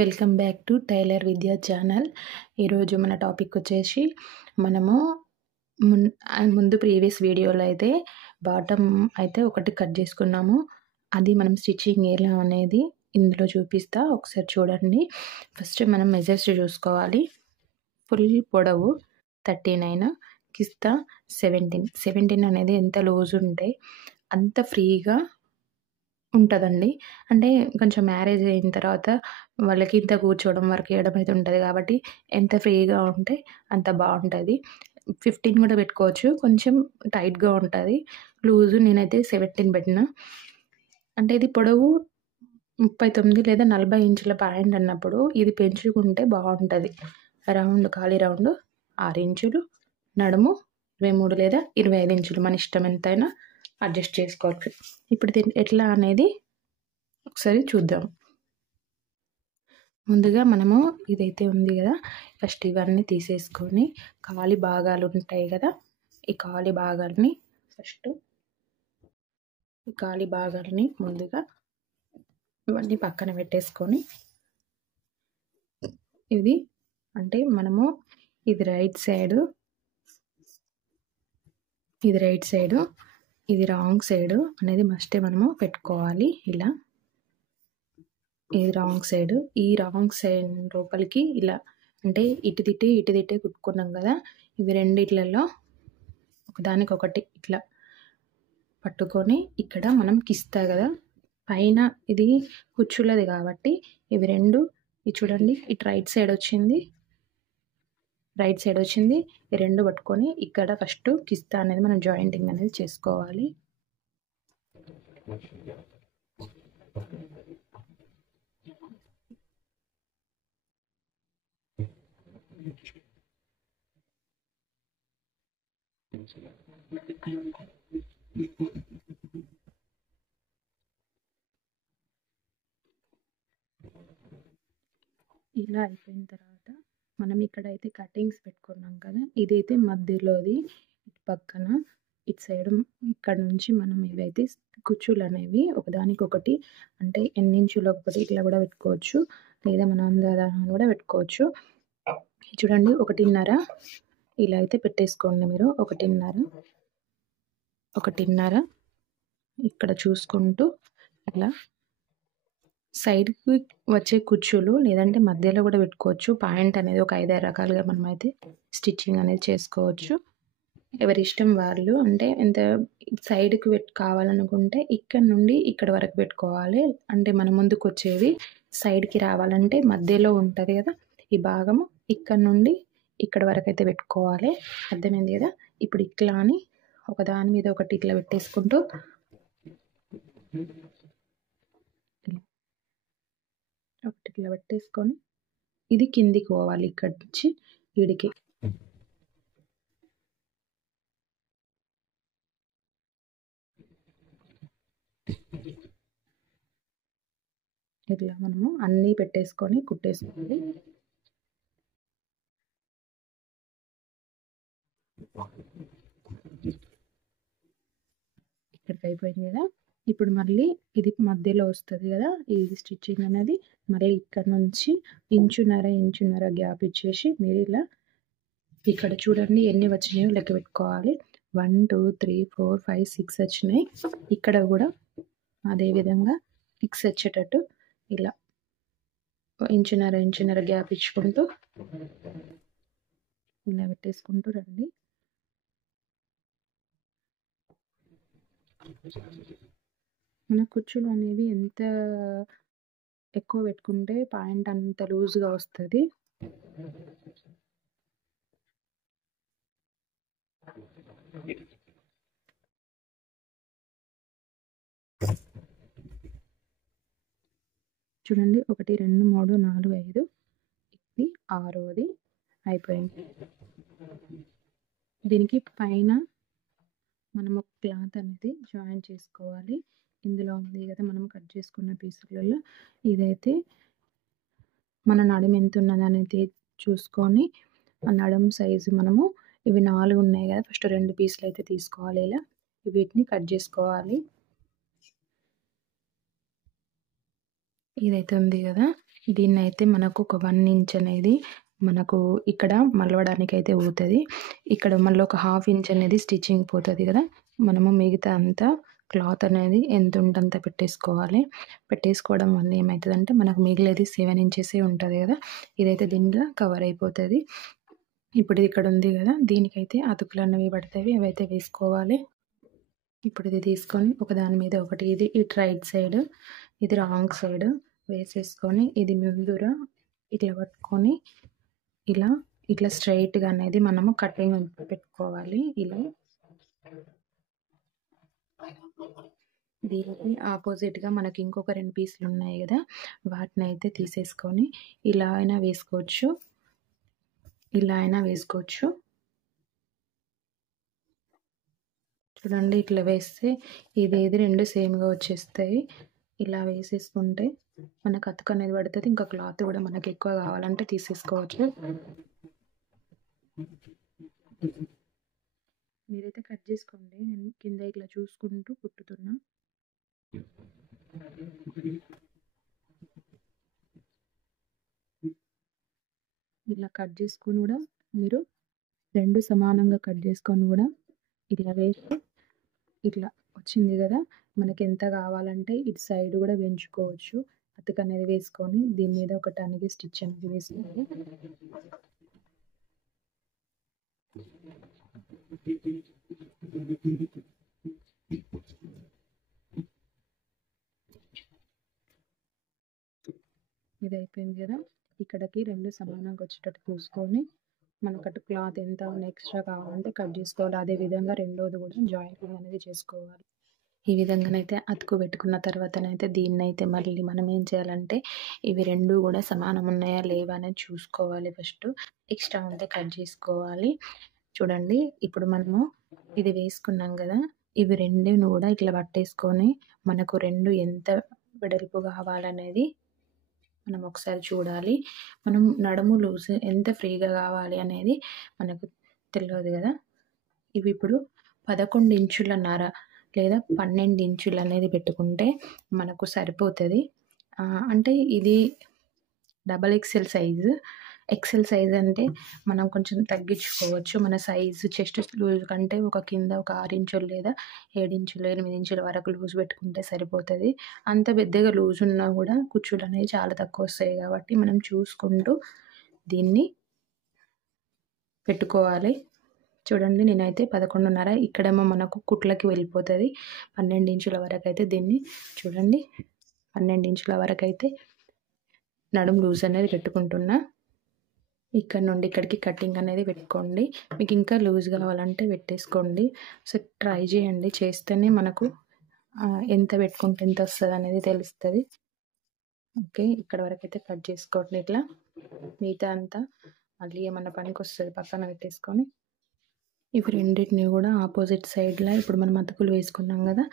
Welcome back to tailor విద్యా channel. ఈరోజు మన టాపిక్ వచ్చేసి మనము ముందు ప్రీవియస్ వీడియోలో అయితే బాటమ్ అయితే ఒకటి కట్ చేసుకున్నాము. అది మనం స్టిచ్చింగ్ ఎలా అనేది ఇందులో చూపిస్తా, ఒకసారి చూడండి. ఫస్ట్ మనం మెజర్స్ చూసుకోవాలి. ఫుల్ పొడవు 39, కిస్తా 17 అనేది ఎంత లూజ్ ఉంటే అంత ఫ్రీగా ఉంటుందండి. అంటే కొంచెం మ్యారేజ్ అయిన తర్వాత వాళ్ళకి ఇంత కూర్చోవడం, వర్క్ చేయడం అయితే ఉంటుంది కాబట్టి ఎంత ఫ్రీగా ఉంటే అంత బాగుంటుంది. 15 కూడా పెట్టుకోవచ్చు, కొంచెం టైట్గా ఉంటుంది. లూజు నేనైతే 17 పెట్టిన. అంటే ఇది పొడవు 39 లేదా 40 ఇంచుల ప్యాంట్ అన్నప్పుడు ఇది పెంచుకుంటే బాగుంటుంది. రౌండ్ ఖాళీ రౌండ్ 6 ఇంచులు, నడుము 23 లేదా 25 ఇంచులు, మన ఇష్టం ఎంతైనా అడ్జస్ట్ చేసుకోవచ్చు. ఇప్పుడు దీన్ని ఎట్లా అనేది ఒకసారి చూద్దాం. ముందుగా మనము ఇదైతే ఉంది కదా, ఫస్ట్ ఇవన్నీ తీసేసుకొని ఖాళీ భాగాలు ఉంటాయి కదా, ఈ ఖాళీ భాగాలని ముందుగా ఇవన్నీ పక్కన పెట్టేసుకొని, ఇది అంటే మనము ఇది రైట్ సైడు, ఇది రాంగ్ సైడు అనేది మస్టే మనము పెట్టుకోవాలి. ఇలా ఇది రాంగ్ సైడ్, ఈ రాంగ్ సైడ్ లోపలికి ఇలా అంటే ఇటు తిట్టే కుట్టుకున్నాం కదా, ఇవి రెండిట్లలో ఒకదానికొకటి ఇట్లా పట్టుకొని ఇక్కడ మనం కిస్తా కదా పైన, ఇది కుచ్చులది కాబట్టి ఇవి రెండు ఇది చూడండి, ఇటు రైట్ సైడ్ వచ్చింది, ఈ రెండు పట్టుకొని ఇక్కడ ఫస్ట్ కిస్తా అనేది మనం జాయింటింగ్ అనేది చేసుకోవాలి. ఇలా అయిపోయిన తర్వాత మనం ఇక్కడైతే కటింగ్స్ పెట్టుకున్నాం కదా, ఇదైతే మధ్యలోది, ఇటు పక్కన ఇటు సైడ్ ఇక్కడ నుంచి మనం ఇవైతే కుచ్చులు అనేవి ఒకదానికొకటి అంటే ఎన్నించులు ఒకటి ఇట్లా కూడా పెట్టుకోవచ్చు, లేదా మనం అందదాన్ని కూడా పెట్టుకోవచ్చు. చూడండి 1.5 ఇలా అయితే పెట్టేసుకోండి మీరు. 1.5 ఇక్కడ చూసుకుంటూ ఇలా సైడ్కి వచ్చే కుచ్చులు లేదంటే మధ్యలో కూడా పెట్టుకోవచ్చు. పాయింట్ అనేది ఒక 5-6 రకాలుగా మనమైతే స్టిచ్చింగ్ అనేది చేసుకోవచ్చు. ఎవరి ఇష్టం వాళ్ళు. అంటే ఎంత సైడ్కి కావాలనుకుంటే ఇక్కడ నుండి ఇక్కడ వరకు పెట్టుకోవాలి. అంటే మన ముందుకు వచ్చేవి సైడ్కి రావాలంటే మధ్యలో ఉంటుంది కదా ఈ భాగము, ఇక్కడ నుండి ఇక్కడ వరకు అయితే పెట్టుకోవాలి. అర్థమైంది కదా. ఇప్పుడు ఇట్లా అని ఒకదాని మీద ఒకటి ఇట్లా పెట్టేసుకుంటూ ఒకటి ఇట్లా పెట్టేసుకొని ఇది కిందికి పోవాలి, ఇక్కడి నుంచి వీడికి. ఇట్లా మనము అన్నీ పెట్టేసుకొని కుట్టేసుకోవాలి. ఇక్కడికి అయిపోయింది కదా. ఇప్పుడు మళ్ళీ ఇది మధ్యలో వస్తుంది కదా ఈ స్టిచ్చింగ్ అనేది, మళ్ళీ ఇక్కడ నుంచి ఇంచున్నర గ్యాప్ ఇచ్చేసి మీరు ఇలా ఇక్కడ చూడండి ఎన్ని వచ్చినాయో లెక్క పెట్టుకోవాలి. 1 2 3 4 5 6 వచ్చినాయి. ఇక్కడ కూడా అదే విధంగా 6 వచ్చేటట్టు ఇలా ఇంచున్నర గ్యాప్ ఇచ్చుకుంటూ ఇలా పెట్టేసుకుంటూ రండి. మన కుచ్చులు అనేవి ఎంత ఎక్కువ పెట్టుకుంటే పాయింట్ అంత లూజ్గా వస్తుంది. చూడండి 1 2 3 4 5, ఇది 6వది అయిపోయింది. దీనికి పైన మనము క్లాత్ అనేది జాయిన్ చేసుకోవాలి. ఇందులో ఉంది కదా మనం కట్ చేసుకున్న పీసులలో, ఇదైతే మన నడుము ఎంత ఉన్నది అనేది చూసుకొని ఆ నడుము సైజు మనము ఇవి 4 ఉన్నాయి కదా, ఫస్ట్ 2 పీసులు అయితే తీసుకోవాలి. ఇలా వీటిని కట్ చేసుకోవాలి. ఇదైతే ఉంది కదా దీన్నైతే మనకు ఒక 1 ఇంచ్ అనేది మనకు ఇక్కడ మలవడానికైతే పోతది. ఇక్కడ మళ్ళీ ఒక 1/2 ఇంచ్ అనేది స్టిచ్చింగ్ పోతది కదా! మనము మిగతా అంతా క్లాత్ అనేది ఎంతుంటే అంత పెట్టేసుకోవాలి. పెట్టేసుకోవడం వల్ల ఏమైతదంటే మనకు మిగిలేది 7 ఇంచెసే ఉంటది కదా! ఇదైతే దీంట్లో కవర్ అయిపోతది. ఇప్పుడు ఇది ఇక్కడ ఉంది కదా! దీనికైతే అతుకులనేవి పడతాయి. అవైతే వేసుకోవాలి. ఇప్పుడు ఇది తీసుకొని ఒకదాని మీద ఒకటి ఇది ఇటు రైట్ సైడ్, ఇది రాంగ్ సైడ్ వేసేసుకొని ఇది ముందుర ఇట్లా పట్టుకొని ఇలా ఇట్లా స్ట్రైట్‌గా అనేది మనము కటింగ్ పెట్టుకోవాలి. ఇలా దీనికి ఆపోజిట్‌గా మనకి ఇంకొక 2 పీసులు ఉన్నాయి గదా! వాటినైతే తీసేసుకొని ఇలా అయినా వేసుకోవచ్చు. ఇలా అయినా వేసుకోవచ్చు. చూడండి ఇట్లా వేస్తే ఇది 2 సేమ్‌గా వచ్చేస్తాయి. ఇలా వేసేసుకుంటే మనకు అతుకు అనేది పడుతది. ఇంకా క్లాత్ కూడా మనకి ఎక్కువ కావాలంటే తీసేసుకోవచ్చు. మీరైతే కట్ చేసుకోండి. నేను కింద ఇట్లా చూసుకుంటూ కుట్టుతున్నా. ఇలా కట్ చేసుకొని కూడా మీరు 2 సమానంగా కట్ చేసుకొని కూడా ఇట్లా వేసి ఇట్లా వచ్చింది కదా! మనకి ఎంత కావాలంటే ఇటు సైడ్ కూడా పెంచుకోవచ్చు. అతుకు అనేది వేసుకొని దీని మీద ఒక టన్నుకి స్టిచ్ అనేది వేసుకోవాలి. ఇది అయిపోయింది కదా! ఇక్కడికి 2 సమానంగా వచ్చేటట్టు చూసుకొని మనకు అటు క్లాత్ ఎంత ఎక్స్ట్రా కావాలంటే కట్ చేసుకోవాలి. అదే విధంగా రెండోది కూడా జాయింటింగ్ అనేది చేసుకోవాలి. ఈ విధంగానైతే అతుకు పెట్టుకున్న తర్వాతనైతే దీన్నైతే మళ్ళీ మనం ఏం చేయాలంటే ఇవి 2 కూడా సమానం ఉన్నాయా లేవా అనేది చూసుకోవాలి ఫస్టు. ఎక్స్ట్రా ఉంటే కట్ చేసుకోవాలి. చూడండి ఇప్పుడు మనము ఇది వేసుకున్నాం కదా! ఇవి 2ని కూడా ఇట్లా పట్టేసుకొని మనకు 2 ఎంత వెడల్పు కావాలనేది మనం ఒకసారి చూడాలి. మనం నడుము లూజ్ ఎంత ఫ్రీగా కావాలి అనేది మనకు తెలవదు కదా! ఇవి ఇప్పుడు 11 ఇంచులన్నర లేదా 12 ఇంచులు అనేది పెట్టుకుంటే మనకు సరిపోతది. అంటే ఇది double XL size. XL size అంటే మనం కొంచెం తగ్గించుకోవచ్చు. మన సైజు చెస్ట్ లూజ్ కంటే ఒక కింద ఒక 6 ఇంచులు లేదా 7 ఇంచులు, 8 ఇంచుల వరకు లూజ్ పెట్టుకుంటే సరిపోతది. అంత పెద్దగా లూజ్ ఉన్నా కూడా కుచ్చులనేవి చాలా తక్కువ వస్తాయి కాబట్టి మనం చూసుకుంటూ దీన్ని పెట్టుకోవాలి. చూడండి నేనైతే 11:30 ఇక్కడేమో మనకు కుట్లకి వెళ్ళిపోతది. 12 ఇంచుల వరకైతే దీన్ని చూడండి 12 ఇంచుల వరకైతే నడుము లూజ్ అనేది పెట్టుకుంటున్నా. ఇక్కడ నుండి ఇక్కడికి కటింగ్ అనేది పెట్టుకోండి. మీకు ఇంకా లూజ్ కావాలంటే పెట్టేసుకోండి. సో ట్రై చేయండి. చేస్తేనే మనకు ఎంత పెట్టుకుంటే ఎంత వస్తది అనేది తెలుస్తది. ఓకే. ఇక్కడ వరకైతే కట్ చేసుకోండి ఇట్లా. మిగతా అంతా మళ్ళీ ఏమన్నా పనికొస్తది పక్కన పెట్టేసుకొని ఇవి రెండిటిని కూడా ఆపోజిట్ సైడ్‌లా ఇప్పుడు మనం అతుకులు వేసుకున్నాం కదా!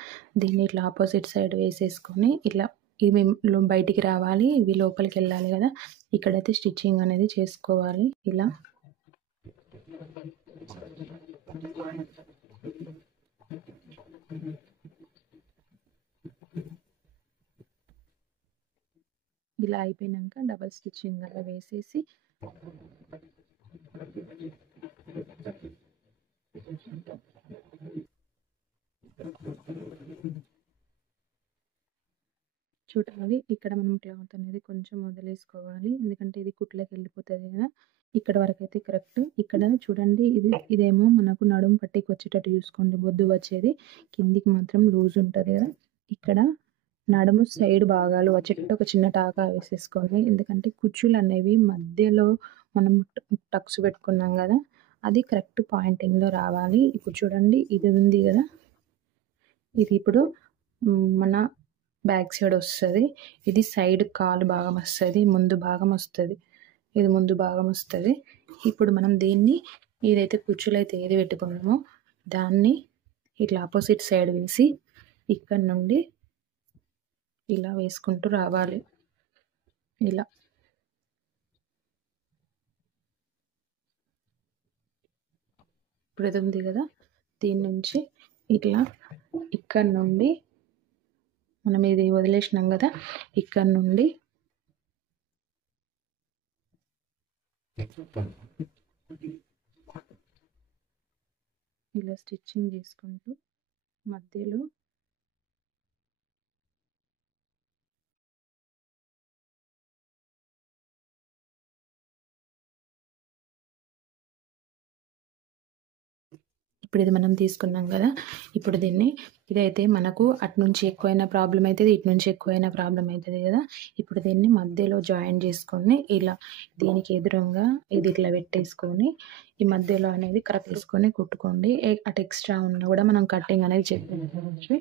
దీన్ని ఇట్లా ఆపోజిట్ సైడ్ వేసేసుకొని ఇట్లా ఇవి బయటికి రావాలి. ఇవి లోపలికి వెళ్ళాలి కదా! ఇక్కడైతే స్టిచ్చింగ్ అనేది చేసుకోవాలి ఇలా. ఇలా అయిపోయినాక డబల్ స్టిచ్చింగ్ అలా వేసేసి చూడాలి. ఇక్కడ మనం క్లాత్ అనేది కొంచెం వదిలేసుకోవాలి. ఎందుకంటే ఇది కుట్లకి వెళ్ళిపోతది కదా! ఇక్కడ వరకైతే కరెక్ట్. ఇక్కడ చూడండి ఇదేమో మనకు నడుము పట్టీకి వచ్చేటట్టు చూసుకోండి బొద్దు వచ్చేది. కిందికి మాత్రం లూజ్ ఉంటది కదా! ఇక్కడ నడుము సైడ్ భాగాలు వచ్చేటట్టు ఒక చిన్న టాకా వేసేసుకోండి. ఎందుకంటే కుచ్చులు అనేవి మధ్యలో మనం టక్స్ పెట్టుకున్నాం కదా! అది కరెక్ట్ పాయింటింగ్‌లో రావాలి. ఇప్పుడు చూడండి ఇది ఉంది కదా! ఇది ఇప్పుడు మన బ్యాక్ సైడ్ వస్తది. ఇది సైడ్ కాలు భాగం వస్తది. ముందు భాగం వస్తది. ఇది ముందు భాగం వస్తది. ఇప్పుడు మనం దీన్ని ఏదైతే కుచ్చులైతే ఏది పెట్టుకున్నామో దాన్ని ఇట్లా ఆపోజిట్ సైడ్ వేసి ఇక్కడ నుండి ఇలా వేసుకుంటూ రావాలి. ఇలా. ఇప్పుడు ఇది ఉంది కదా! దీని నుంచి ఇట్లా ఇక్కడ నుండి మనం ఇది వదిలేసినాం కదా! ఇక్కడ నుండి ఇలా స్టిచ్చింగ్ చేసుకుంటూ మధ్యలో ఇప్పుడు ఇది మనం తీసుకున్నాం కదా, ఇప్పుడు దీన్ని ఇదైతే మనకు అటు నుంచి ఎక్కువైనా ప్రాబ్లం అవుతుంది, ఇటు నుంచి ఎక్కువైనా ప్రాబ్లం అవుతుంది కదా. ఇప్పుడు దీన్ని మధ్యలో జాయిన్ చేసుకొని ఇలా దీనికి ఎదురుగా ఇది ఇట్లా పెట్టేసుకొని ఈ మధ్యలో అనేది కరెక్ట్ చేసుకొని కుట్టుకోండి. అటు ఎక్స్ట్రా ఉన్నా కూడా మనం కటింగ్ అనేది చేసుకోవచ్చు.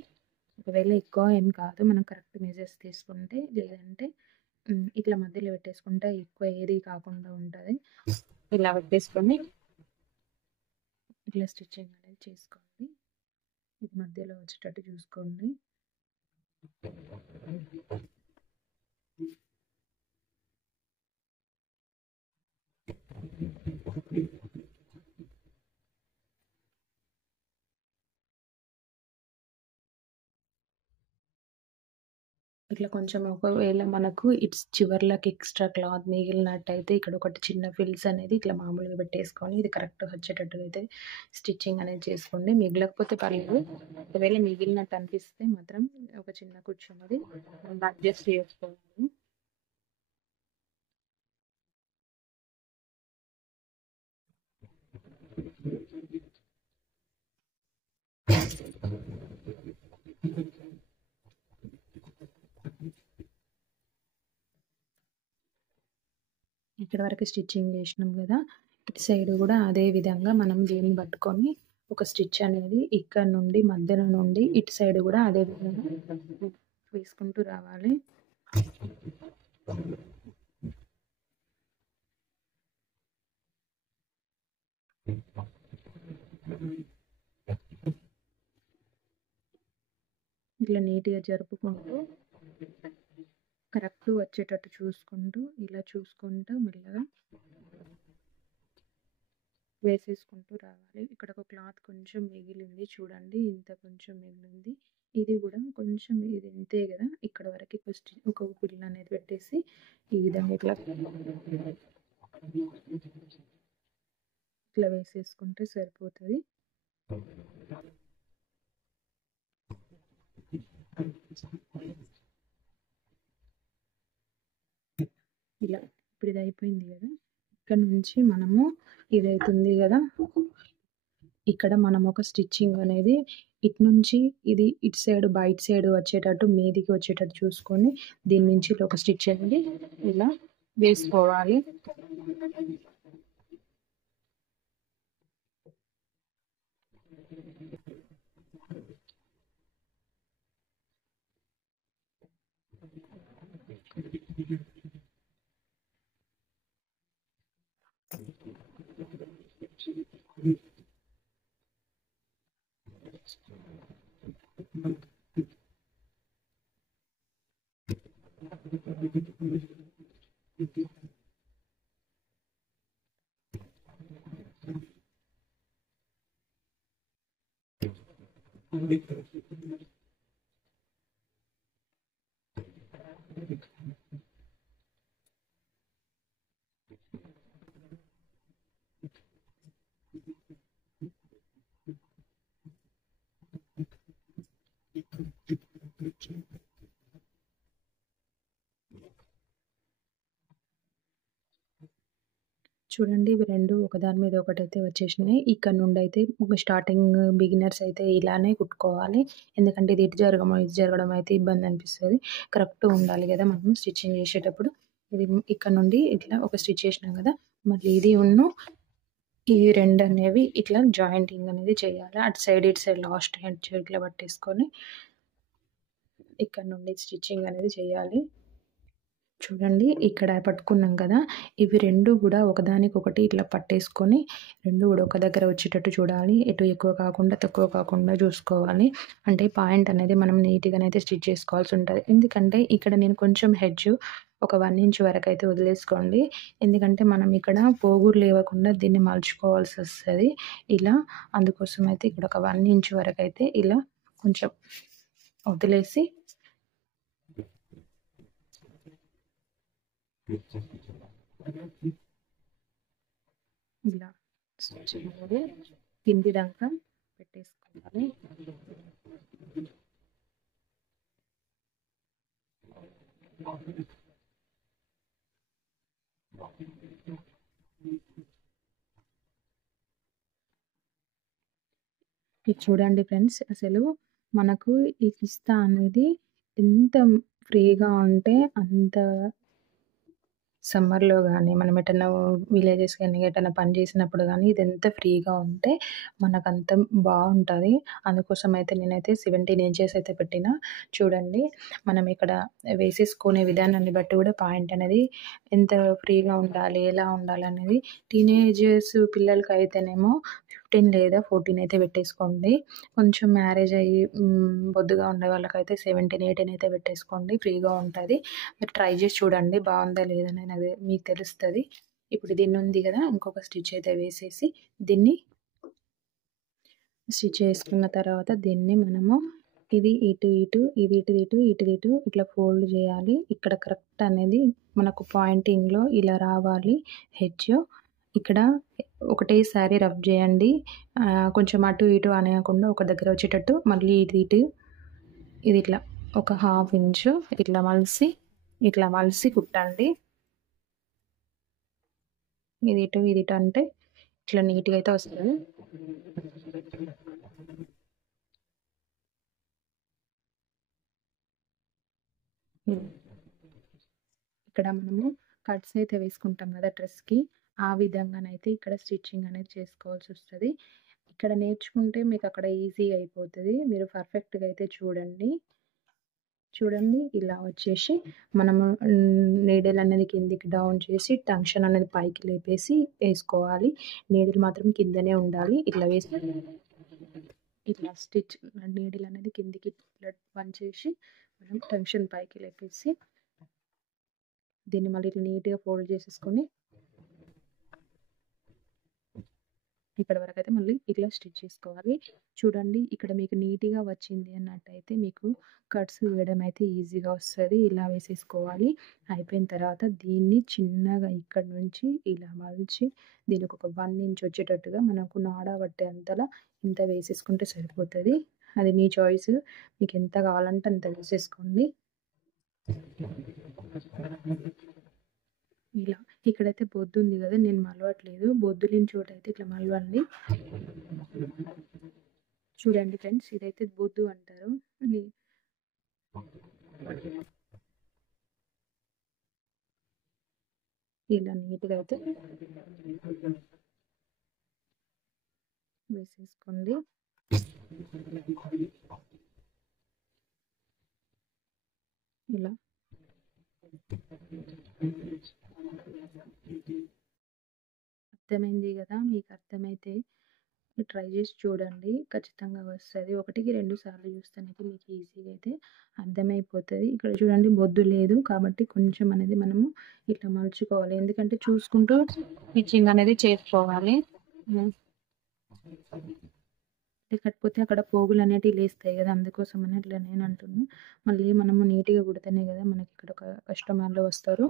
ఒకవేళ ఎక్కువ ఏం కాదు, మనం కరెక్ట్ మెజర్స్ తీసుకుంటే, లేదంటే ఇట్లా మధ్యలో పెట్టేసుకుంటే ఎక్కువ ఏది కాకుండా ఉంటుంది. ఇలా పెట్టేసుకొని ఇట్లా స్టిచ్చింగ్ అనేది చేసుకోండి. ఇది మధ్యలో వచ్చేటట్టు చూసుకోండి. ఇట్లా కొంచెం ఒకవేళ మనకు ఇట్స్ చివర్లకి ఎక్స్ట్రా క్లాత్ మిగిలినట్టయితే ఇక్కడ ఒకటి చిన్న ఫిల్స్ అనేది ఇట్లా మామూలుగా పెట్టేసుకొని ఇది కరెక్ట్ వచ్చేటట్టుగా అయితే స్టిచ్చింగ్ అనేది చేసుకోండి. మిగలకపోతే పర్లేదు, ఒకవేళ మిగిలినట్టు అనిపిస్తే మాత్రం ఒక చిన్న కూర్చున్నది అడ్జస్ట్ చేసుకోవాలి. ఇక్కడ వరకు స్టిచ్చింగ్ చేసినాం కదా, ఇటు సైడ్ కూడా అదే విధంగా మనం దీన్ని పట్టుకొని ఒక స్టిచ్ అనేది ఇక్కడ నుండి మధ్యలో నుండి ఇటు సైడ్ కూడా అదే విధంగా వేసుకుంటూ రావాలి. ఇట్లా నీట్గా జరుపుకుంటూ కరెక్ట్ వచ్చేటట్టు చూసుకుంటూ ఇలా చూసుకుంటూ మెల్లగా వేసేసుకుంటూ రావాలి. ఇక్కడ ఒక క్లాత్ కొంచెం మిగిలింది చూడండి, ఇంత కొంచెం మిగిలింది. ఇది కూడా కొంచెం ఇది ఇంతే కదా, ఇక్కడ వరకు ఒక పిన్ అనేది పెట్టేసి ఈ విధంగా ఇట్లా వేసేసుకుంటే సరిపోతుంది. ఇలా ఇప్పుడు ఇది అయిపోయింది కదా, ఇక్కడ నుంచి మనము ఇదైతుంది కదా, ఇక్కడ మనం ఒక స్టిచ్చింగ్ అనేది ఇటు నుంచి ఇది ఇటు సైడ్ బయట సైడ్ వచ్చేటట్టు మీదికి వచ్చేటట్టు చూసుకొని దీని నుంచి ఒక స్టిచ్ అనేది ఇలా వేసుకోవాలి. చూడండి, ఇవి రెండు ఒకదాని మీద ఒకటైతే వచ్చేసినాయి. ఇక్కడ నుండి అయితే స్టార్టింగ్ బిగినర్స్ అయితే ఇలానే కుట్టుకోవాలి. ఎందుకంటే ఇది ఇది జరగడం అయితే ఇబ్బంది అనిపిస్తుంది. కరెక్ట్గా ఉండాలి కదా మనం స్టిచ్చింగ్ చేసేటప్పుడు. ఇది ఇక్కడ నుండి ఇట్లా ఒక స్టిచ్ చేసినాం కదా, మళ్ళీ ఇది ఈ రెండు అనేవి ఇట్లా జాయింటింగ్ అనేది చేయాలి. అటు సైడ్ ఇటు సైడ్ లాస్ట్ ఇట్లా పట్టేసుకొని ఇక్కడ నుండి స్టిచ్చింగ్ అనేది చేయాలి. చూడండి, ఇక్కడ పట్టుకున్నాం కదా, ఇవి రెండు కూడా ఒకదానికొకటి ఇట్లా పట్టేసుకొని రెండు కూడా ఒక దగ్గర వచ్చేటట్టు చూడాలి. ఎటు ఎక్కువ కాకుండా తక్కువ కాకుండా చూసుకోవాలి. అంటే పాయింట్ అనేది మనం నీట్గానైతే స్టిచ్ చేసుకోవాల్సి ఉంటుంది. ఎందుకంటే ఇక్కడ నేను కొంచెం హెడ్జ్ ఒక 1 ఇంచ్ వరకు అయితే వదిలేసుకోండి. ఎందుకంటే మనం ఇక్కడ పోగులు లేవకుండా దీన్ని మలుచుకోవాల్సి వస్తుంది. ఇలా అందుకోసం అయితే ఇక్కడ ఒక 1 ఇంచ్ వరకు అయితే ఇలా కొంచెం వదిలేసి ఇలా స్టిచ్చింగ్ అనేది కింది దాకా పెట్టేసుకోవాలి. ఇది చూడండి ఫ్రెండ్స్, అసలు మనకు ఈ పిస్తా అనేది ఎంత ఫ్రీగా ఉంటే అంత సమ్మర్‌లో గానీ, మనం ఎటన్నా విలేజెస్ గానీ, ఎటన్నా పని చేసినప్పుడు గానీ, ఇదెంత ఫ్రీగా ఉంటే మనకంత బావుంటది. అందుకోసమయితే నేనైతే 17 ఇంచెస్ అయితే పెట్టినా. చూడండి, మనం ఇక్కడ వేసేసుకునే విధానాన్ని బట్టి కూడా పాయింట్ అనేది ఎంత ఫ్రీగా ఉండాలి, ఎలా ఉండాలనేది టీనేజర్స్ పిల్లలకైతేనేమో 15 లేదా 14 అయితే పెట్టేసుకోండి. కొంచెం మ్యారేజ్ అయ్యి బొద్దుగా ఉండే వాళ్ళకైతే 17, 18 అయితే పెట్టేసుకోండి. ఫ్రీగా ఉంటది. మీరు ట్రై చేసి చూడండి బావుందా లేదా అనేది మీకు తెలుస్తది. ఇప్పుడు దీన్నుంది గదా! ఇంకొక స్టిచ్ అయితే వేసేసి దీన్ని స్టిచ్ చేసుకున్న తర్వాత దీన్ని మనము ఇది ఇటు ఇటు, ఇది ఇటు ఇటు, ఇటుది ఇటు ఇట్లా ఫోల్డ్ చేయాలి. ఇక్కడ కరెక్ట్ అనేది మనకు పాయింటింగ్‌లో ఇలా రావాలి హెడ్జ్. ఇక్కడ ఒకటేసారి రబ్ చేయండి. కొంచెం అటు ఇటు అనేయకుండా ఒక దగ్గర వచ్చేటట్టు మళ్ళీ ఇది ఇటు, ఇది ఇట్లా ఒక హాఫ్ ఇంచు ఇట్లా మలిసి కుట్టండి. ఇది ఇటు, ఇది ఇటు అంటే ఇట్లా నీట్‌గా అయితే వస్తది. ఇక్కడ మనము కట్స్ అయితే వేసుకుంటాం కదా డ్రెస్‌కి, ఆ విధంగానైతే ఇక్కడ స్టిచ్చింగ్ అనేది చేసుకోవాల్సొస్తది. ఇక్కడ నేర్చుకుంటే మీకు అక్కడ ఈజీగా అయిపోతది. మీరు పర్ఫెక్ట్‌గా అయితే చూడండి. చూడండి ఇలా వచ్చేసి మనము నీడిల్ అనేది కిందికి డౌన్ చేసి టంక్షన్ అనేది పైకి లేపేసి వేసుకోవాలి. నీడిల్ మాత్రం కిందనే ఉండాలి. ఇట్లా వేసి ఇట్లా స్టిచ్ నీడిల్ అనేది కిందికి ఇట్లా వంచేసి మనం టంక్షన్ పైకి లేపేసి దీన్ని మళ్ళీ ఇట్లా నీట్‌గా ఫోల్డ్ చేసేసుకొని ఇక్కడ వరకైతే మళ్ళీ ఇట్లా స్టిచ్ చేసుకోవాలి. చూడండి, ఇక్కడ మీకు నీట్‌గా వచ్చింది అన్నట్టయితే మీకు కట్స్ వేయడం అయితే ఈజీగా వస్తది. ఇలా వేసేసుకోవాలి. అయిపోయిన తర్వాత దీన్ని చిన్నగా ఇక్కడ నుంచి ఇలా మలిచి దీనికి ఒక 1 ఇంచ్ వచ్చేటట్టుగా మనకు నాడ పట్టే అంతలా ఇంత వేసేసుకుంటే సరిపోతది. అది మీ చాయిస్. మీకు ఎంత కావాలంటే అంత వేసేసుకోండి. ఇలా ఇక్కడైతే బొద్దు ఉంది కదా, నేను మలవట్లేదు. బొద్దు లేని చోటైతే ఇట్లా మలవండి. చూడండి ఫ్రెండ్స్, ఇదైతే బొద్దు అంటారు. ఇలా నీట్‌గా అయితే వేసేసుకోండి. ఇలా అర్థమైంది కదా, మీకు అర్థమైతే ట్రై చేసి చూడండి. ఖచ్చితంగా వస్తది. 1కి 2 సార్లు చూస్తేనైతే మీకు ఈజీగా అయితే అర్థమైపోతది. ఇక్కడ చూడండి బొద్దు లేదు కాబట్టి కొంచెం అనేది మనము ఇట్లా మలుచుకోవాలి. ఎందుకంటే చూసుకుంటూ స్టిచ్చింగ్ అనేది చేసుకోవాలి. లేకపోతే అక్కడ పోగులు అనేటివి లేస్తాయి కదా, అందుకోసం అని అట్లా నేను అంటున్నా. మళ్ళీ మనము నీట్‌గా కుడితేనే కదా మనకి ఇక్కడ ఒక కస్టమర్లు వస్తారు.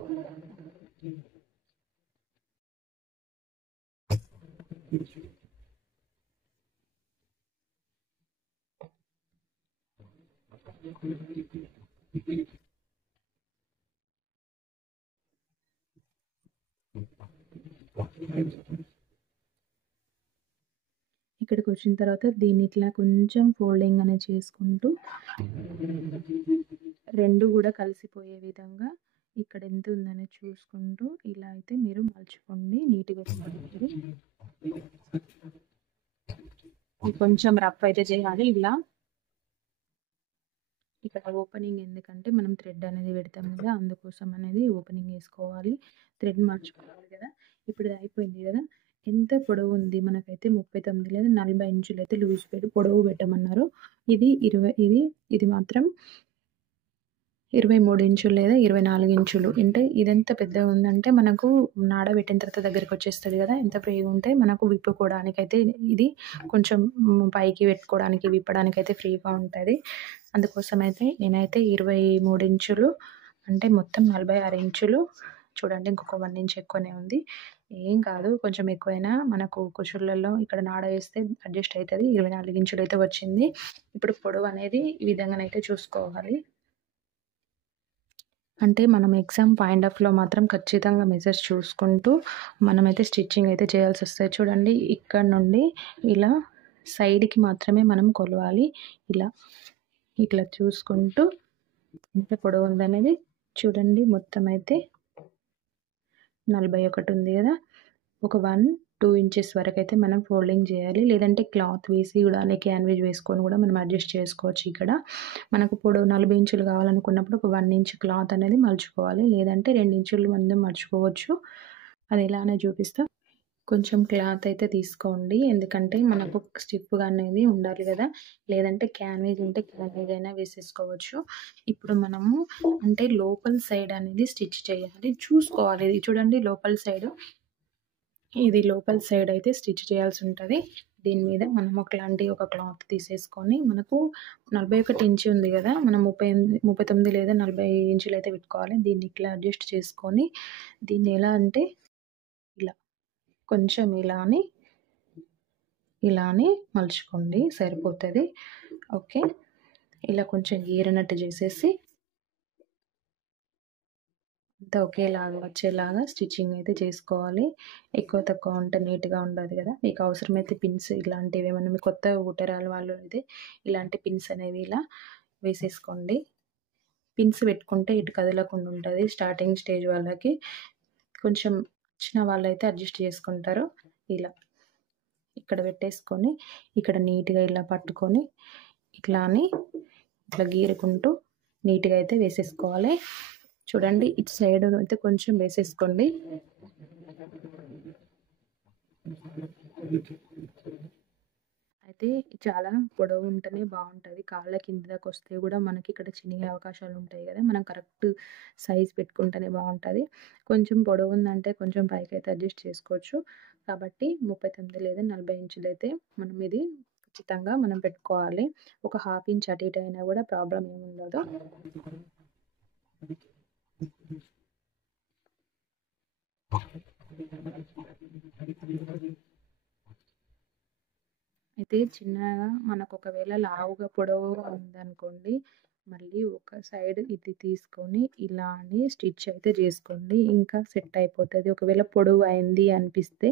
ఇక్కడికి వచ్చిన తర్వాత దీన్ని ఇట్లా కొంచెం ఫోల్డింగ్ అనేది చేసుకుంటూ 2 కూడా కలిసిపోయే విధంగా ఇక్కడ ఎంత ఉందనేది చూసుకుంటూ ఇలా అయితే మీరు మలుచుకోండి. నీట్‌గా వస్తది. కొంచెం రఫ్ అయితే చేయాలి ఇలా. ఇక్కడ ఓపెనింగ్ ఎందుకంటే మనం థ్రెడ్ అనేది పెడతాం కదా, అందుకోసం అనేది ఓపెనింగ్ వేసుకోవాలి. థ్రెడ్ మార్చుకోవాలి కదా. ఇప్పుడు ఇది అయిపోయింది కదా. ఎంత పొడవు ఉంది మనకైతే 39 లేదా 40 ఇంచులు అయితే లూజ్ పొడవు పెట్టమన్నారు. ఇది మాత్రం 23 ఇంచులు లేదా 24 ఇంచులు. అంటే ఇదెంత పెద్దగా ఉందంటే మనకు నాడ పెట్టిన తర్వాత దగ్గరికి వచ్చేస్తది కదా. ఎంత ఫ్రీగా ఉంటే మనకు విప్పుకోవడానికైతే ఇది కొంచెం పైకి పెట్టుకోవడానికి, విప్పడానికైతే ఫ్రీగా ఉంటది. అందుకోసమైతే నేనైతే 23 ఇంచులు అంటే మొత్తం 46 ఇంచులు చూడండి ఇంకొక 1 ఇంచ్ ఎక్కువనే ఉంది. ఏం కాదు, కొంచెం ఎక్కువైనా మనకు కుషుళ్ళలో ఇక్కడ నాడ వేస్తే అడ్జస్ట్ అవుతది. 24 ఇంచులైతే వచ్చింది. ఇప్పుడు పొడవు అనేది ఈ విధంగానైతే చూసుకోవాలి. అంటే మనం ఎగ్జామ్ పాయింట్ ఆఫ్‌లో మాత్రం ఖచ్చితంగా మెజర్స్ చూసుకుంటూ మనమైతే స్టిచ్చింగ్ అయితే చేయాల్సొస్తది. చూడండి ఇక్కడ నుండి ఇలా సైడ్‌కి మాత్రమే మనం కొలవాలి. ఇలా, ఇట్లా చూసుకుంటూ ఎంత పొడవుందనేది చూడండి. మొత్తం అయితే 41 ఉంది గదా! ఒక 1, 2 ఇంచెస్ వరకైతే మనం ఫోల్డింగ్ జేయాలి. లేదంటే క్లాత్ వేసి గూడా క్యాన్‌వేజ్ వేసుకొని గూడా మనం అడ్జస్ట్ చేసుకోవచ్చు ఇక్కడ. మనకు పొడవు 40 ఇంచులు కావాలనుకున్నప్పుడు ఒక 1 ఇంచ్ క్లాత్ అనేది మలుచుకోవాలి. లేదంటే 2 ఇంచులు మందం మలుచుకోవచ్చు. అది ఎలా అనేది చూపిస్తా. కొంచెం క్లాత్ అయితే తీసుకోండి. ఎందుకంటే మనకు స్టిఫ్‌గా అనేది ఉండాలి గదా! లేదంటే క్యాన్‌వేజ్ ఉంటే క్యాన్‌వేజ్ అయినా వేసేసుకోవచ్చు. ఇప్పుడు మనము అంటే లోపల సైడ్ అనేది స్టిచ్ చేయాలి. చూసుకోవాలి. ఇది చూడండి లోపల సైడు. ఇది లోపల సైడ్ అయితే స్టిచ్ చేయాల్సుంటది. దీని మీద మనం ఒక క్లాత్ తీసేసుకొని మనకు 41 ఇంచ్ ఉంది గదా! మనం 39 లేదా 40 ఇంచులైతే పెట్టుకోవాలి. దీన్ని ఇట్లా అడ్జస్ట్ చేసుకొని దీన్ని ఎలా అంటే ఇలా కొంచెం ఇలా అని మలుచుకోండి సరిపోతది. ఓకే. ఇలా కొంచెం గీరినట్టు చేసేసి అంతా ఒకేలాగా వచ్చేలాగా స్టిచ్చింగ్ అయితే చేసుకోవాలి. ఎక్కువ తక్కువ ఉంటే నీట్‌గా ఉండదు గదా! మీకు అవసరమైతే పిన్స్ ఇలాంటివి ఏమన్నా మీకు కొత్తగా కుట్టరాని వాళ్ళు అయితే ఇలాంటి పిన్స్ అనేవి ఇలా వేసేసుకోండి. పిన్స్ పెట్టుకుంటే ఇటు కదలకుండా ఉంటది. స్టార్టింగ్ స్టేజ్ వాళ్ళకి కొంచెం వచ్చిన వాళ్ళైతే అడ్జస్ట్ చేసుకుంటారు. ఇలా ఇక్కడ పెట్టేసుకొని ఇక్కడ నీట్‌గా ఇలా పట్టుకొని ఇట్లా అని ఇట్లా గీరుకుంటూ నీట్‌గా అయితే వేసేసుకోవాలి. చూడండి ఇటు సైడ్ అయితే కొంచెం వేసేసుకోండి. అయితే చాలా పొడవు ఉంటేనే బావుంటది. కాళ్ళ కింద దాకొస్తే గూడా మనకి ఇక్కడ చినిగే అవకాశాలుంటాయి గదా! మనం కరెక్ట్ సైజ్ పెట్టుకుంటేనే బావుంటది. కొంచెం పొడవుందంటే కొంచెం పైకైతే అడ్జస్ట్ చేసుకోవచ్చు. కాబట్టి 39 లేదా 40 ఇంచులైతే మనం ఇది ఖచ్చితంగా మనం పెట్టుకోవాలి. ఒక హాఫ్ ఇంచ్ అటు ఇటు అయినా గూడా ప్రాబ్లమ్ ఏముండదు. అయితే చిన్నగా మనకు ఒకవేళ లావుగా పొడవుగా ఉందనుకోండి, మళ్ళీ ఒక సైడ్ ఇది తీసుకొని ఇలా అని స్టిచ్ అయితే చేసుకోండి. ఇంకా సెట్ అయిపోతది. ఒకవేళ పొడవు అయింది అనిపిస్తే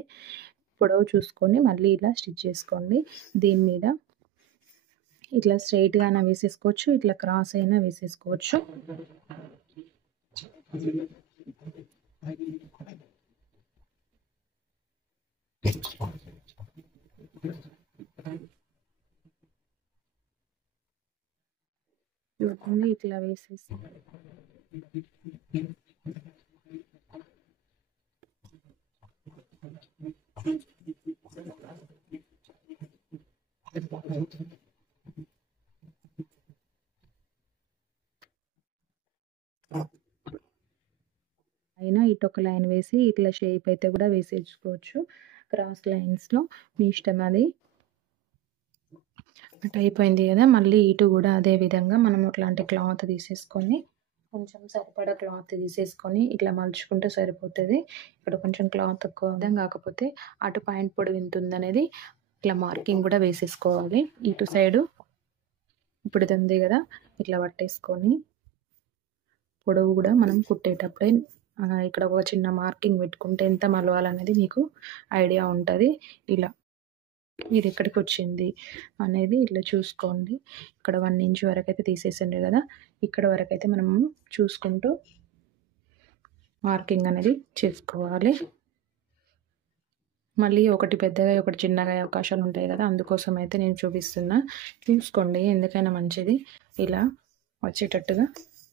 పొడవు చూసుకొని మళ్ళీ ఇలా స్టిచ్ చేసుకోండి. దీని మీద ఇట్లా స్ట్రెయిట్‌గా అయినా వేసేసుకోవచ్చు. ఇట్లా క్రాస్ అయినా వేసేసుకోవచ్చు. ఇవన్నీ ఇట్లా వేసేసి అయినా ఇటొక లైన్ వేసి ఇట్లా షేప్ అయితే గూడా వేసేసుకోవచ్చు. క్రాస్ లైన్స్‌లో మీ ఇష్టం అది. అటు అయిపోయింది గదా! మళ్ళీ ఇటు గూడా అదే విధంగా మనం ఇట్లాంటి క్లాత్ తీసేసుకొని కొంచెం సరిపడా క్లాత్ తీసేసుకొని ఇట్లా మలుచుకుంటే సరిపోతది. ఇక్కడ కొంచెం క్లాత్ తక్కువ అర్థం కాకపోతే అటు పాయింట్ పొడవు ఎంతుందనేది ఇట్లా మార్కింగ్ గూడా వేసేసుకోవాలి. ఇటు సైడు ఇప్పుడు ఇది ఉంది గదా! ఇట్లా పట్టేసుకొని పొడవు గూడా మనం కుట్టేటప్పుడే ఇక్కడ ఒక చిన్న మార్కింగ్ పెట్టుకుంటే ఎంత మలవాలనేది మీకు ఐడియా ఉంటది. ఇలా ఇదెక్కడికొచ్చింది అనేది ఇట్లా చూసుకోండి. ఇక్కడ 1 ఇంచ్ వరకైతే తీసేసిండ్రు గదా! ఇక్కడ వరకైతే మనం చూసుకుంటూ మార్కింగ్ అనేది చేసుకోవాలి. మళ్ళీ ఒకటి పెద్దగా, ఒకటి చిన్నగా అయ్యే అవకాశాలుంటాయి గదా! అందుకోసం అయితే నేను చూపిస్తున్నా. చూసుకోండి ఎందుకైనా మంచిది. ఇలా వచ్చేటట్టుగా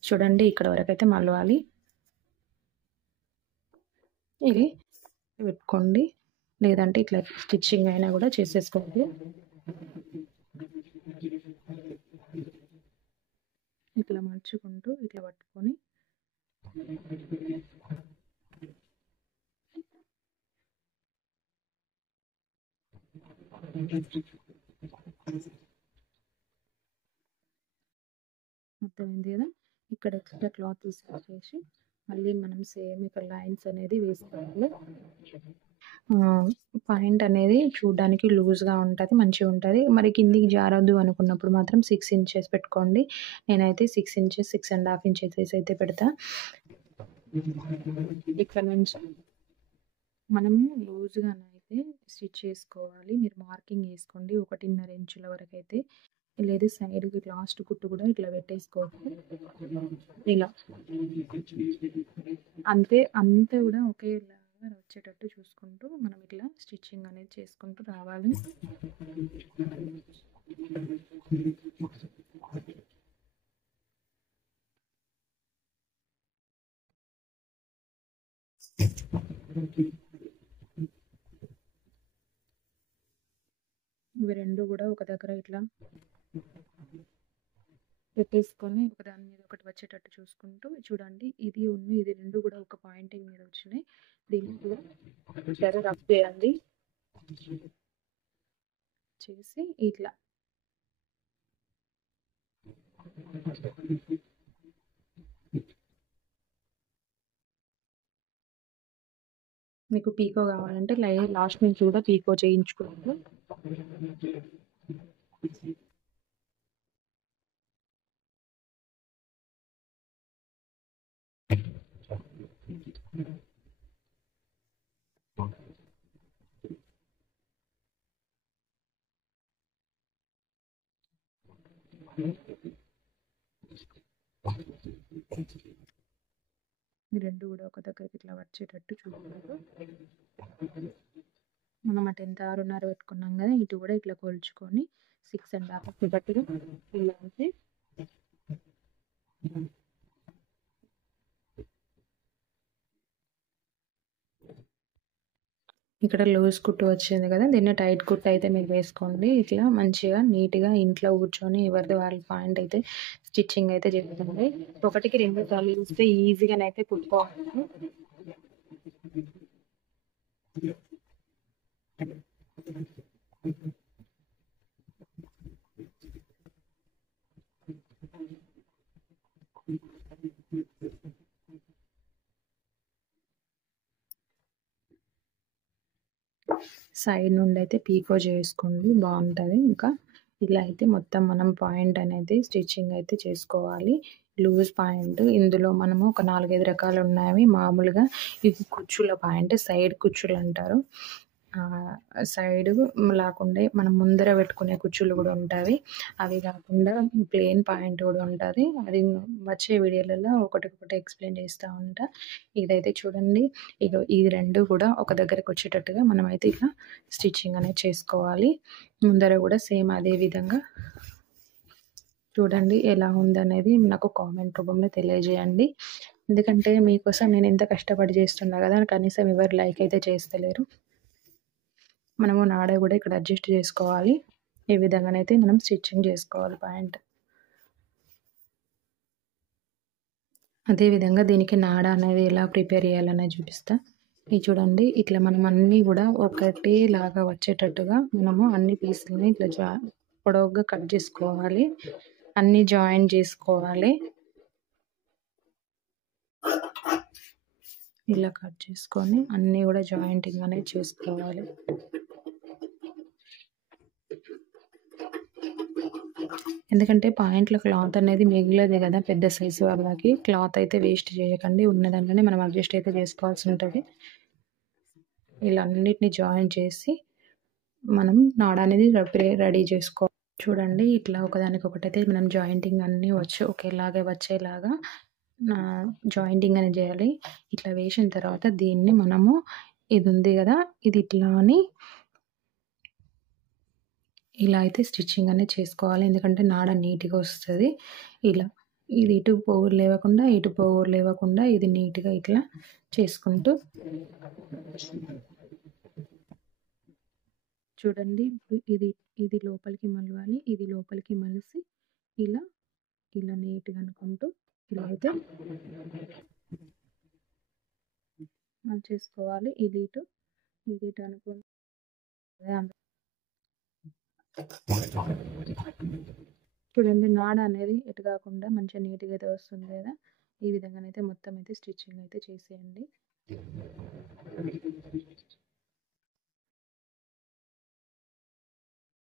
చూడండి ఇక్కడ వరకైతే మలవాలి. ఇది పెట్టుకోండి. లేదంటే ఇట్లా స్టిచ్చింగ్ అయినా గూడా చేసేసుకోండి. ఇట్లా మలుచుకుంటూ ఇట్లా పట్టుకొని అర్థమైంది గదా! ఇక్కడ ఎక్స్‌ట్రా క్లాత్ తీసేసేసి మళ్ళీ మనం సేమ్ ఇక్కడ లైన్స్ అనేది వేసుకోవాలి. పాయింట్ అనేది చూడ్డానికి లూజ్‌గా ఉంటది. మంచిగుంటది. మరి కిందికి జారొద్దు అనుకున్నప్పుడు మాత్రం 6 ఇంచెస్ పెట్టుకోండి. నేనైతే 6 ఇంచెస్, 6½ ఇంచెస్ అయితే పెడతా. ఇక్కడ నుంచి మనము లూజ్‌గానైతే స్టిచ్ చేసుకోవాలి. మీరు మార్కింగ్ ఏసుకోండి. 1.5 ఇంచుల వరకైతే. లేదు సైడ్‌కి లాస్ట్ కుట్టు కూడా ఇట్లా పెట్టేసుకోవచ్చు. ఇలా. అంతే అంతా కూడా ఒకేలాగా వచ్చేటట్టు చూసుకుంటూ మనం ఇట్లా స్టిచ్చింగ్ అనేది చేసుకుంటూ రావాలి. ఇవి 2 కూడా ఒక దగ్గర ఇట్లా పెట్టేసుకొని ఒకదాని మీద ఒకటి వచ్చేటట్టు చూసుకుంటూ చూడండి. ఇది 2 కూడా ఒక పాయింటింగ్ మీద వచ్చినాయి. దీన్ని కూడా ఒకసారి రబ్ చేయండి. చేసి ఇట్లా మీకు పీకో కావాలంటే లాస్ట్ నుంచి కూడా పీకో చేయించుకోండి. ఈ 2 కూడా ఒక దగ్గరికి ఇట్లా వచ్చేటట్టు చూడండి. మనం అటు ఎంత 6.5 పెట్టుకున్నాం కదా, ఇటు కూడా ఇట్లా కొలుచుకొని 6½ బట్టిగా ఇలా అంటే ఇక్కడ లూజ్ కుట్టు వచ్చింది కదా, దీన్ని టైట్ కుట్టు అయితే మీరు వేసుకోండి. ఇట్లా మంచిగా నీట్గా ఇంట్లో కూర్చొని ఎవరిది వాళ్ళ పాయింట్ అయితే స్టిచ్చింగ్ అయితే జరుగుతుంది. 1కి 2 సార్లు చూస్తే ఈజీగానైతే కుట్టుకోవచ్చు. సైడ్ నుండి అయితే పీకో చేసుకోండి, బాగుంటుంది. ఇంకా ఇలా అయితే మొత్తం మనం పాయింట్ అనేది స్టిచ్చింగ్ అయితే చేసుకోవాలి. లూజ్ పాయింట్ ఇందులో మనము ఒక 4-5 రకాలు ఉన్నాయి. మామూలుగా ఇది కుచ్చుల పాయింట్, సైడ్ కుచ్చులు అంటారు. సైడ్ లేకుండా మనం ముందర పెట్టుకునే కుచ్చులు కూడా ఉంటాయి. అవి కాకుండా ప్లెయిన్ పాయింట్ కూడా ఉంటుంది. అది వచ్చే వీడియోలలో ఒకటి ఎక్స్ప్లెయిన్ చేస్తూ ఉంటా. ఇదైతే చూడండి, ఇగో ఈ 2 కూడా ఒక దగ్గరకు వచ్చేటట్టుగా మనం అయితే ఇట్లా స్టిచ్చింగ్ అనేది చేసుకోవాలి. ముందర కూడా సేమ్ అదే విధంగా చూడండి. ఎలా ఉందనేది నాకు కామెంట్ రూపంలో తెలియజేయండి. ఎందుకంటే మీకోసం నేను ఎంత కష్టపడి చేస్తున్నా కదా, కనీసం ఎవరు లైక్ అయితే చేస్తలేరు. మనము నాడ కూడా ఇక్కడ అడ్జస్ట్ చేసుకోవాలి. ఈ విధంగానైతే మనం స్టిచ్చింగ్ చేసుకోవాలి పాయింట్. అదేవిధంగా దీనికి నాడ అనేది ఎలా ప్రిపేర్ చేయాలనేది చూపిస్తా. ఇది చూడండి, ఇట్లా మనం అన్నీ కూడా ఒకటేలాగా వచ్చేటట్టుగా మనము అన్ని పీసులని ఇట్లా పొడవుగా కట్ చేసుకోవాలి. అన్నీ జాయిన్ చేసుకోవాలి. ఇలా కట్ చేసుకొని అన్నీ కూడా జాయింటింగ్ అనేది చేసుకోవాలి. ఎందుకంటే పాయింట్ల క్లాత్ అనేది మిగిలేదు కదా, పెద్ద సైజు వాళ్ళకి క్లాత్ అయితే వేస్ట్ చేయకండి. ఉన్న దాంట్లోనే మనం అడ్జస్ట్ అయితే చేసుకోవాల్సి ఉంటుంది. ఇలా అన్నిటిని జాయిన్ చేసి మనం నాడ అనేది రెడీ చేసుకోవాలి. చూడండి, ఇట్లా ఒకదానికొకటైతే మనం జాయింటింగ్ అన్నీ ఒకేలాగా వచ్చేలాగా జాయింటింగ్ అనేది చేయాలి. ఇట్లా వేసిన తర్వాత దీన్ని మనము ఇది ఉంది కదా, ఇది ఇట్లా అని ఇలా అయితే స్టిచ్చింగ్ అనేది చేసుకోవాలి. ఎందుకంటే నాడ నీట్గా వస్తుంది. ఇలా ఇది ఇటు పోగులు లేవకుండా ఇటు పోగులు లేవకుండా ఇది నీట్గా ఇట్లా చేసుకుంటూ చూడండి. ఇది ఇది లోపలికి మలవాలి, ఇది లోపలికి మలిసి ఇలా ఇలా నీట్గా అనుకుంటూ ఇలా అయితే చేసుకోవాలి. ఇది ఇటు అనుకుంటూ చూడండి, నాడ అనేది ఎటు కాకుండా మంచిగా నీట్గా అయితే వస్తుంది కదా. ఈ విధంగానైతే మొత్తం అయితే స్టిచ్చింగ్ అయితే చేసేయండి.